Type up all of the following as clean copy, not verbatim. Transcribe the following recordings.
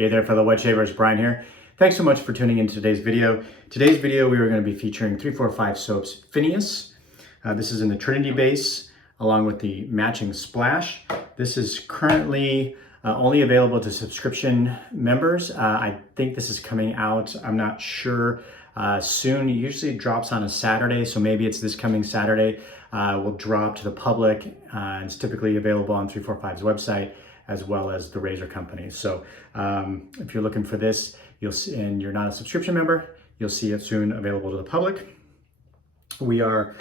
Hey there, fellow wet shavers, Brian here. Thanks so much for tuning in to today's video. Today's video, we are going to be featuring 345 Soap's Pheneous. This is in the Trinity base, along with the matching splash. This is currently only available to subscription members. I think this is coming out, I'm not sure, soon. It usually drops on a Saturday, so maybe it's this coming Saturday. Will drop to the public. It's typically available on 345's website, as well as the razor company. So if you're looking for this, you'll see, and you're not a subscription member, you'll see it soon available to the public. We are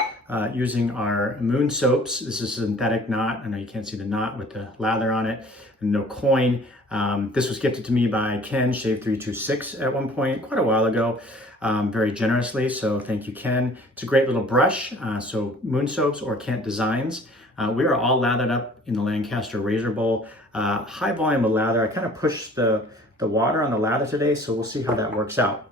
using our Moon soaps. This is a synthetic knot. I know you can't see the knot with the lather on it, and no coin. This was gifted to me by Ken, Shave326 at one point, quite a while ago, very generously. So thank you, Ken. It's a great little brush. So Moon soaps or Kent Designs. We are all lathered up in the Lancaster razor bowl. High volume of lather. I kind of pushed the water on the lather today, so we'll see how that works out.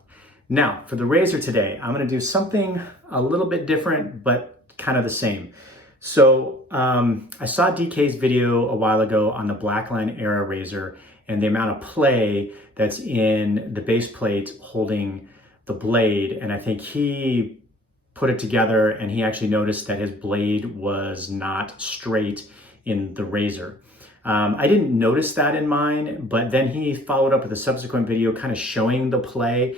Now, for the razor today, I'm going to do something a little bit different, but kind of the same. So I saw DK's video a while ago on the Blackland era razor and the amount of play that's in the base plate holding the blade, and I think he put it together and he actually noticed that his blade was not straight in the razor. I didn't notice that in mine, but then he followed up with a subsequent video kind of showing the play,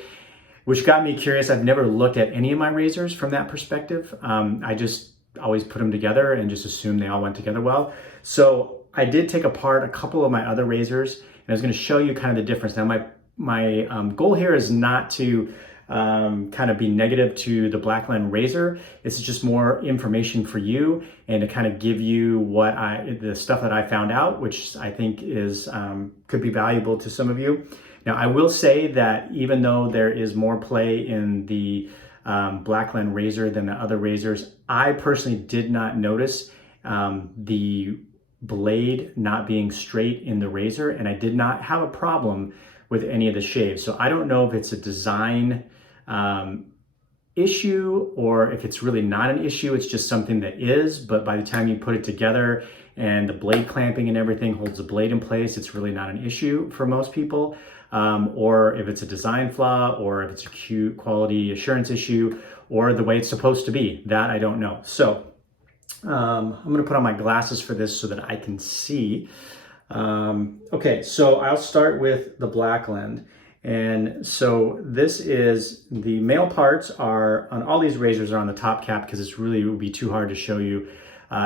which got me curious. I've never looked at any of my razors from that perspective. I just always put them together and just assumed they all went together well. So I did take apart a couple of my other razors, and I was going to show you kind of the difference. Now my goal here is not to kind of be negative to the Blackland razor. It's just more information for you and to kind of give you the stuff that I found out, which I think is could be valuable to some of you. Now, I will say that even though there is more play in the Blackland razor than the other razors, I personally did not notice the blade not being straight in the razor, and I did not have a problem with any of the shaves. So I don't know if it's a design issue or if it's really not an issue, it's just something that is, but by the time you put it together and the blade clamping and everything holds the blade in place, it's really not an issue for most people. Or if it's a design flaw, or if it's a quality assurance issue, or the way it's supposed to be, that I don't know. So I'm gonna put on my glasses for this so that I can see. Okay, so I'll start with the Blackland. And so this is, the male parts are on all these razors are on the top cap, because it would be too hard to show you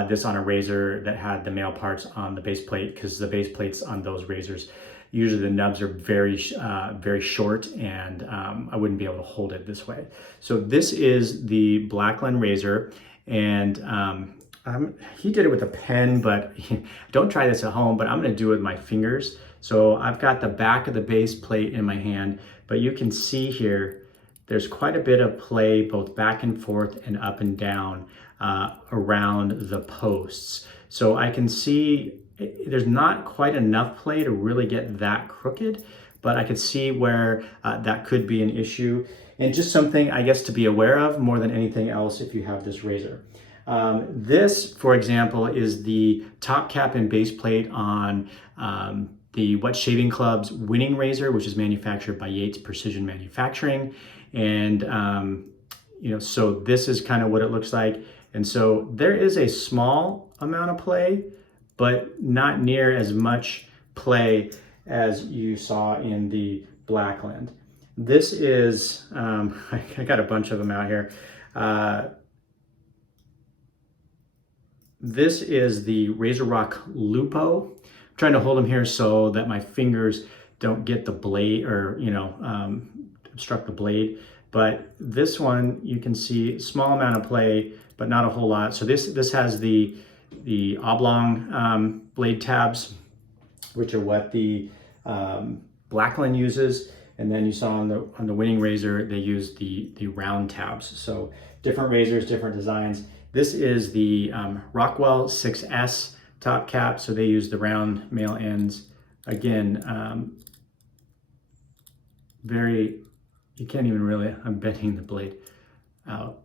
this on a razor that had the male parts on the base plate, because the base plates on those razors, usually the nubs are very short, and I wouldn't be able to hold it this way. So this is the Blackland razor, and he did it with a pen, but don't try this at home, but I'm gonna do it with my fingers. So I've got the back of the base plate in my hand, but you can see here, there's quite a bit of play both back and forth and up and down around the posts. So I can see there's not quite enough play to really get that crooked, but I could see where that could be an issue, and just something, I guess, to be aware of more than anything else if you have this razor. This, for example, is the top cap and base plate on the Wet Shaving Club's winning razor, which is manufactured by Yates Precision Manufacturing. And, so this is kind of what it looks like. And so there is a small amount of play, but not near as much play as you saw in the Blackland. This is, I got a bunch of them out here. This is the Razor Rock Lupo. I'm trying to hold them here so that my fingers don't get the blade, or obstruct the blade. But this one, you can see small amount of play, but not a whole lot. So this has the oblong blade tabs, which are what the Blackland uses. And then you saw on the winning razor, they use the round tabs. So different razors, different designs. This is the Rockwell 6S top cap, so they use the round male ends. Again, you can't even really, I'm bending the blade out,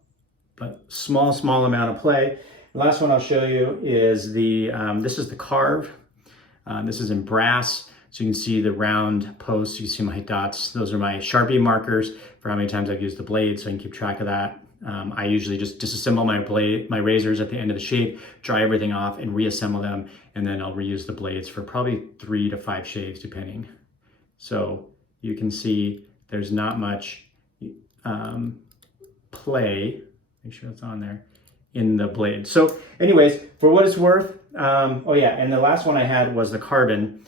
but small amount of play. The last one I'll show you is this is the Carve. This is in brass. So you can see the round posts, you see my dots. Those are my Sharpie markers for how many times I've used the blade, so I can keep track of that. I usually just disassemble my razors at the end of the shave, dry everything off and reassemble them, and then I'll reuse the blades for probably 3 to 5 shaves depending. So you can see there's not much play, make sure it's on there, in the blade. So anyways, for what it's worth, oh yeah, and the last one I had was the carbon.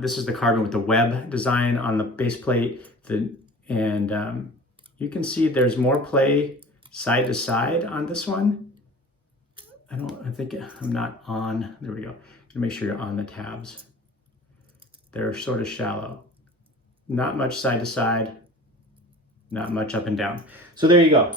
This is the carbon with the web design on the base plate. You can see there's more play side to side on this one. I think I'm not on, there we go. Make sure you're on the tabs. They're sort of shallow. Not much side to side, not much up and down. So there you go.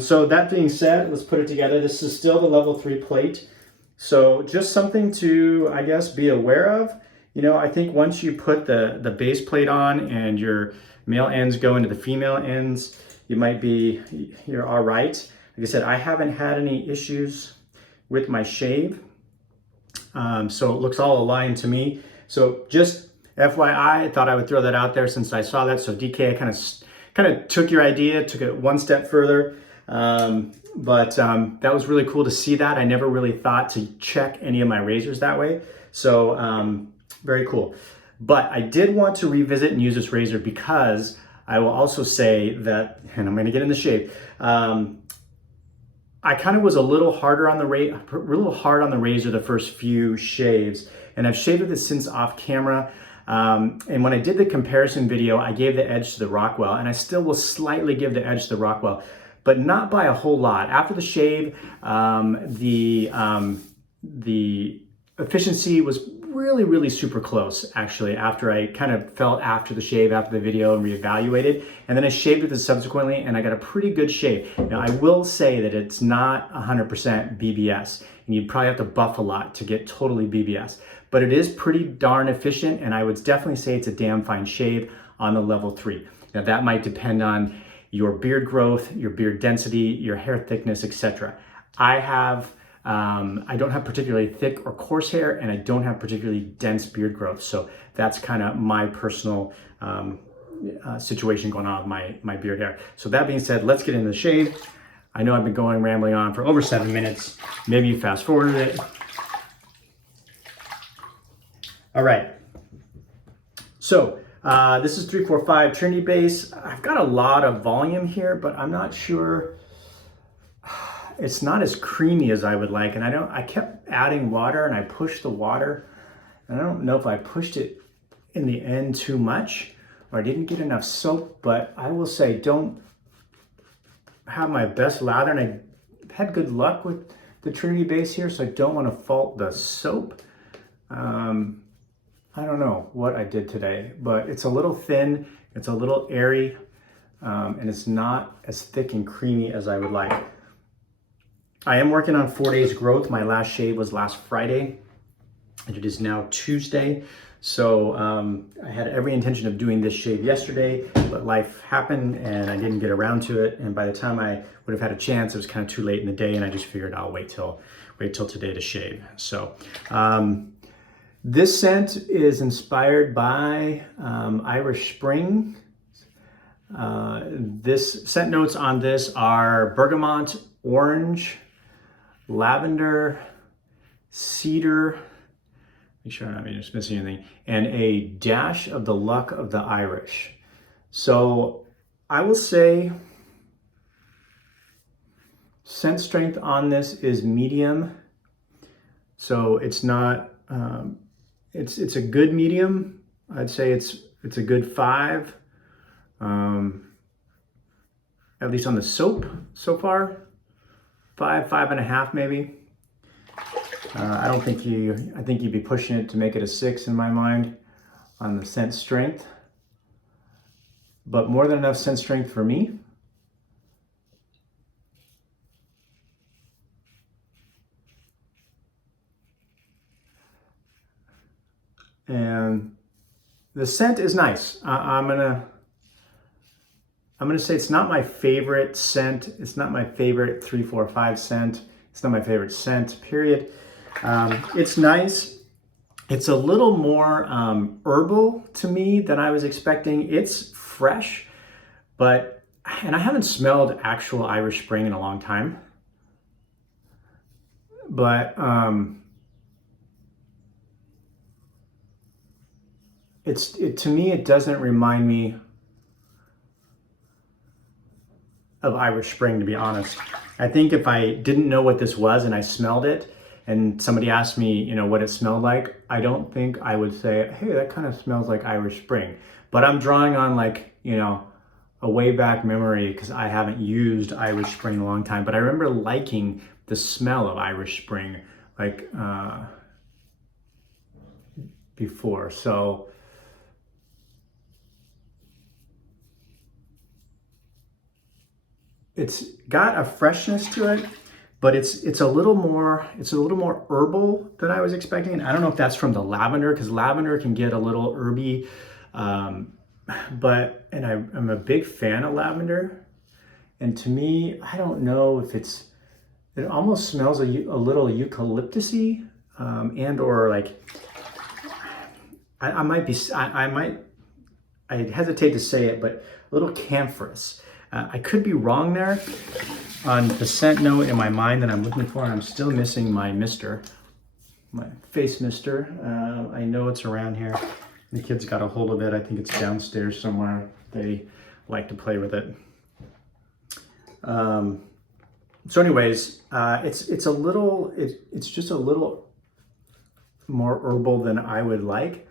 So that being said, let's put it together. This is still the level 3 plate. So just something to, I guess, be aware of. You know, I think once you put the base plate on and your male ends go into the female ends, you're all right. Like I said, I haven't had any issues with my shave. So it looks all aligned to me. So just FYI, I thought I would throw that out there since I saw that. So DK, I kind of took your idea, took it one step further. That was really cool to see that. I never really thought to check any of my razors that way. So very cool. But I did want to revisit and use this razor because I will also say that, and I'm going to get in the shave, I kind of was a little hard on the razor the first few shaves, and I've shaved with it since off camera. And when I did the comparison video, I gave the edge to the Rockwell, and I still will slightly give the edge to the Rockwell, but not by a whole lot. After the shave, the efficiency was really super close, actually, after I kind of felt after the shave, after the video, and reevaluated. And then I shaved with it subsequently, and I got a pretty good shave. Now, I will say that it's not 100% BBS, and you'd probably have to buff a lot to get totally BBS. But it is pretty darn efficient, and I would definitely say it's a damn fine shave on the level 3. Now, that might depend on your beard growth, your beard density, your hair thickness, etc. I don't have particularly thick or coarse hair, and I don't have particularly dense beard growth. So that's kind of my personal situation going on with my beard hair. So that being said, let's get into the shave. I know I've been rambling on for over 7 minutes. Maybe you fast forwarded it. All right. So this is 345 Trinity base. I've got a lot of volume here, but I'm not sure. It's not as creamy as I would like, and I kept adding water, and I pushed the water, and I don't know if I pushed it in the end too much, or I didn't get enough soap, but I will say don't have my best lather, and I had good luck with the Trinity base here, so I don't want to fault the soap. I don't know what I did today, but it's a little thin, it's a little airy, and it's not as thick and creamy as I would like. I am working on 4 days growth. My last shave was last Friday, and it is now Tuesday. So I had every intention of doing this shave yesterday, but life happened and I didn't get around to it. And by the time I would have had a chance, it was kind of too late in the day, and I just figured I'll wait till today to shave. So this scent is inspired by Irish Spring. This scent notes on this are bergamot, orange, lavender, cedar, make sure I'm not just missing anything, and a dash of the luck of the Irish. So I will say scent strength on this is medium. So it's not, it's a good medium. I'd say it's a good 5, at least on the soap so far. 5, 5.5 maybe. I think you'd be pushing it to make it a 6 in my mind on the scent strength, but more than enough scent strength for me. And the scent is nice. I'm gonna say it's not my favorite scent. It's not my favorite 345 scent. It's not my favorite scent, period. It's nice. It's a little more herbal to me than I was expecting. It's fresh, and I haven't smelled actual Irish Spring in a long time. But to me, it doesn't remind me of Irish Spring, to be honest. I think if I didn't know what this was and I smelled it and somebody asked me, you know, what it smelled like, I don't think I would say, hey, that kind of smells like Irish Spring. But I'm drawing on, like, you know, a way back memory because I haven't used Irish Spring in a long time. But I remember liking the smell of Irish Spring, like, before. So it's got a freshness to it, but it's a little more herbal than I was expecting. And I don't know if that's from the lavender, because lavender can get a little herby. And I'm a big fan of lavender. And to me, I don't know if it almost smells a little eucalyptusy, and or like I hesitate to say it, but a little camphorous. I could be wrong there on the scent note in my mind that I'm looking for, and I'm still missing my mister, my face mister. I know it's around here. The kids got a hold of it. I think it's downstairs somewhere. They like to play with it. So anyways, it's just a little more herbal than I would like.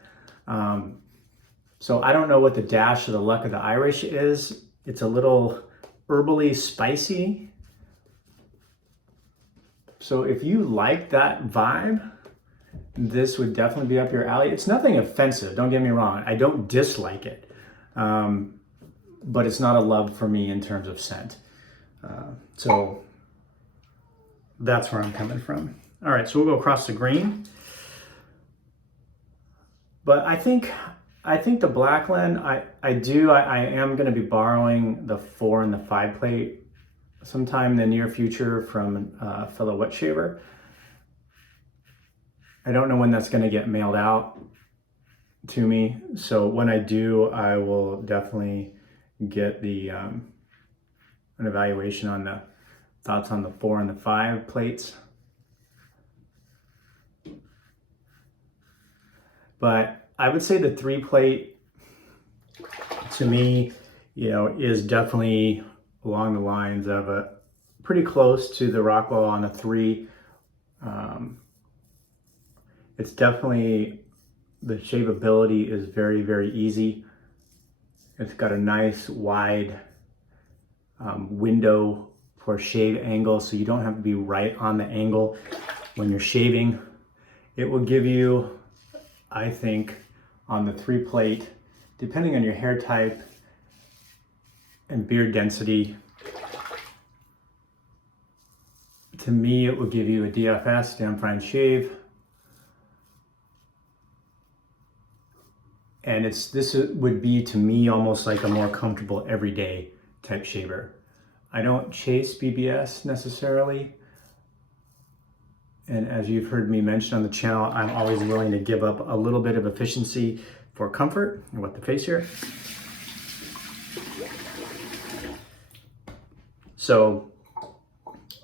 So I don't know what the dash of the luck of the Irish is. It's a little herbally spicy. So if you like that vibe, this would definitely be up your alley. It's nothing offensive, don't get me wrong. I don't dislike it, but it's not a love for me in terms of scent. So that's where I'm coming from. All right, so we'll go across the green. But I think the Blackland, I am going to be borrowing the 4 and the 5 plate sometime in the near future from a fellow wet shaver. I don't know when that's going to get mailed out to me. So when I do, I will definitely get the an evaluation on the thoughts on the 4 and the 5 plates. But I would say the 3 plate, to me, you know, is definitely along the lines of pretty close to the Rockwell on a 3. It's definitely, the shapeability is very, very easy. It's got a nice wide window for shave angle, so you don't have to be right on the angle when you're shaving. It will give you, I think, on the 3 plate, depending on your hair type and beard density, to me it will give you a DFS, Damnfine Shave. And this would be, to me, almost like a more comfortable everyday type shaver. I don't chase BBS necessarily. And as you've heard me mention on the channel, I'm always willing to give up a little bit of efficiency for comfort. And with the face here. So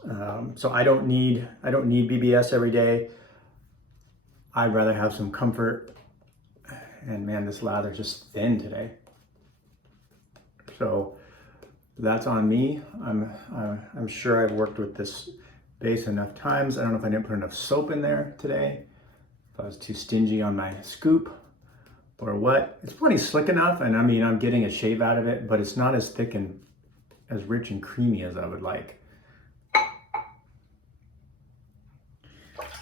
I don't need BBS every day. I'd rather have some comfort. And man, this lather's just thin today. So that's on me. I'm sure I've worked with this base enough times. I don't know if I didn't put enough soap in there today, if I was too stingy on my scoop or what. It's plenty slick enough, and I mean, I'm getting a shave out of it, but it's not as thick and as rich and creamy as I would like.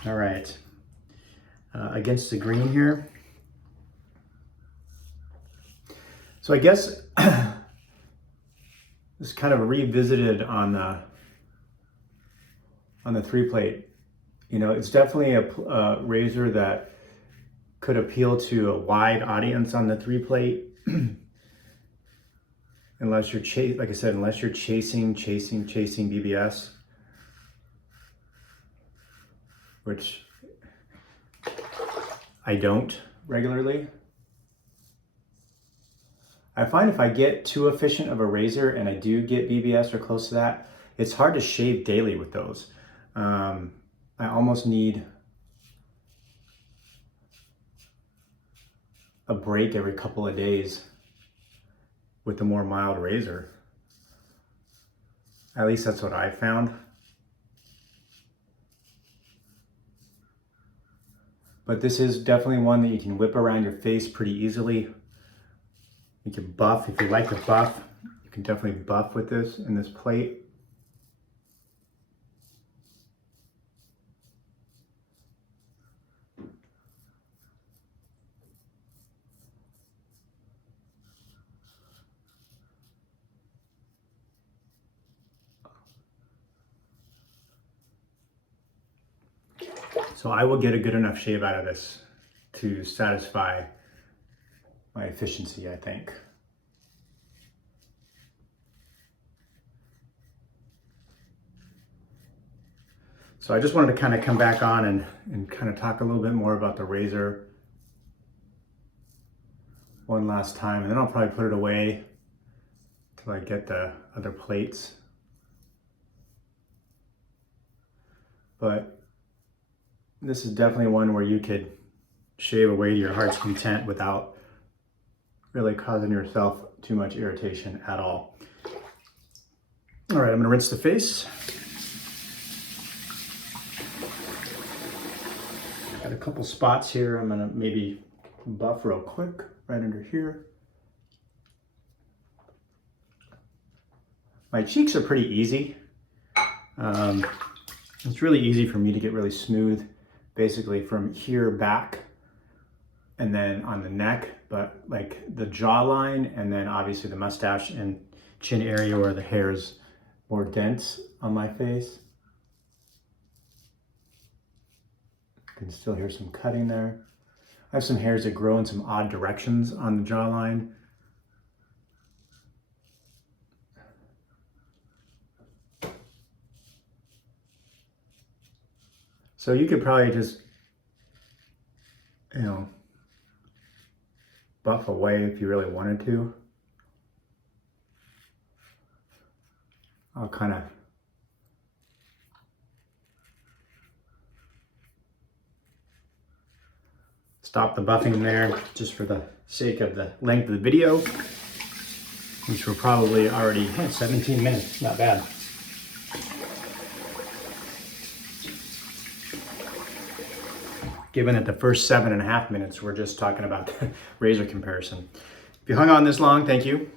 All right, against the green here. So I guess this kind of revisited on the 3 plate. You know, it's definitely a razor that could appeal to a wide audience on the 3 plate. Unless you're like I said, unless you're chasing BBS, which I don't regularly. I find if I get too efficient of a razor and I do get BBS or close to that, it's hard to shave daily with those. I almost need a break every couple of days with a more mild razor. At least that's what I've found. But this is definitely one that you can whip around your face pretty easily. You can buff, if you like to buff, you can definitely buff with this in this plate. So I will get a good enough shave out of this to satisfy my efficiency, I think. So I just wanted to kind of come back on and kind of talk a little bit more about the razor one last time, and then I'll probably put it away till I get the other plates. But this is definitely one where you could shave away to your heart's content without really causing yourself too much irritation at all. All right, I'm gonna rinse the face. Got a couple spots here. I'm gonna maybe buff real quick right under here. My cheeks are pretty easy. It's really easy for me to get really smooth, basically from here back and then on the neck, but like the jawline and then obviously the mustache and chin area where the hair is more dense on my face. You can still hear some cutting there. I have some hairs that grow in some odd directions on the jawline. So you could probably just, you know, buff away if you really wanted to. I'll kind of stop the buffing there just for the sake of the length of the video, which we're probably already 17 minutes, not bad. Given that the first 7.5 minutes we're just talking about the razor comparison. If you hung on this long, thank you.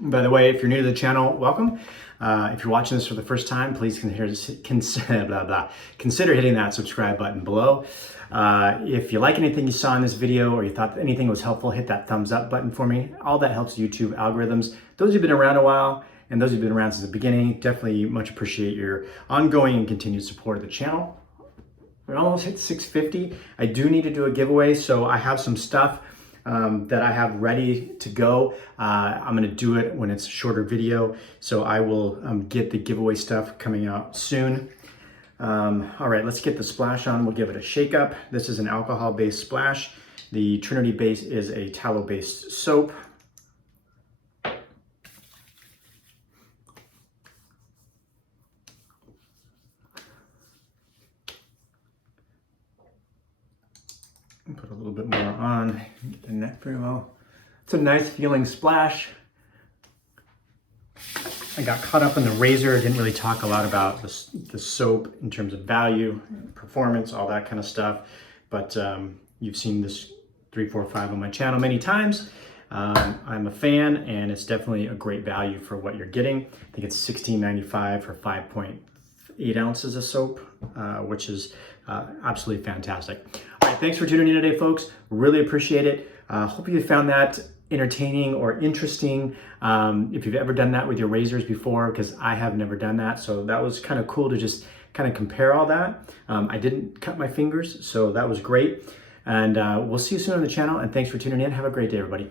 By the way, if you're new to the channel, welcome. If you're watching this for the first time, please consider hitting that subscribe button below. If you like anything you saw in this video or you thought anything was helpful, hit that thumbs up button for me. All that helps YouTube algorithms. Those who've been around a while and those who've been around since the beginning, definitely much appreciate your ongoing and continued support of the channel. We almost hit 650. I do need to do a giveaway, so I have some stuff that I have ready to go. I'm gonna do it when it's a shorter video, so I will get the giveaway stuff coming out soon. All right, let's get the splash on. We'll give it a shake up. This is an alcohol-based splash. The Trinity base is a tallow-based soap. Put a little bit more on, get the neck very well. It's a nice feeling splash. I got caught up in the razor. I didn't really talk a lot about the soap in terms of value, performance, all that kind of stuff. But you've seen this 345 on my channel many times. I'm a fan, and it's definitely a great value for what you're getting. I think it's $16.95 for 5.8 ounces of soap, which is absolutely fantastic. All right, thanks for tuning in today, folks. Really appreciate it. Hope you found that entertaining or interesting. If you've ever done that with your razors before, because I have never done that. So that was kind of cool to just kind of compare all that. I didn't cut my fingers, so that was great. And we'll see you soon on the channel. And thanks for tuning in. Have a great day, everybody.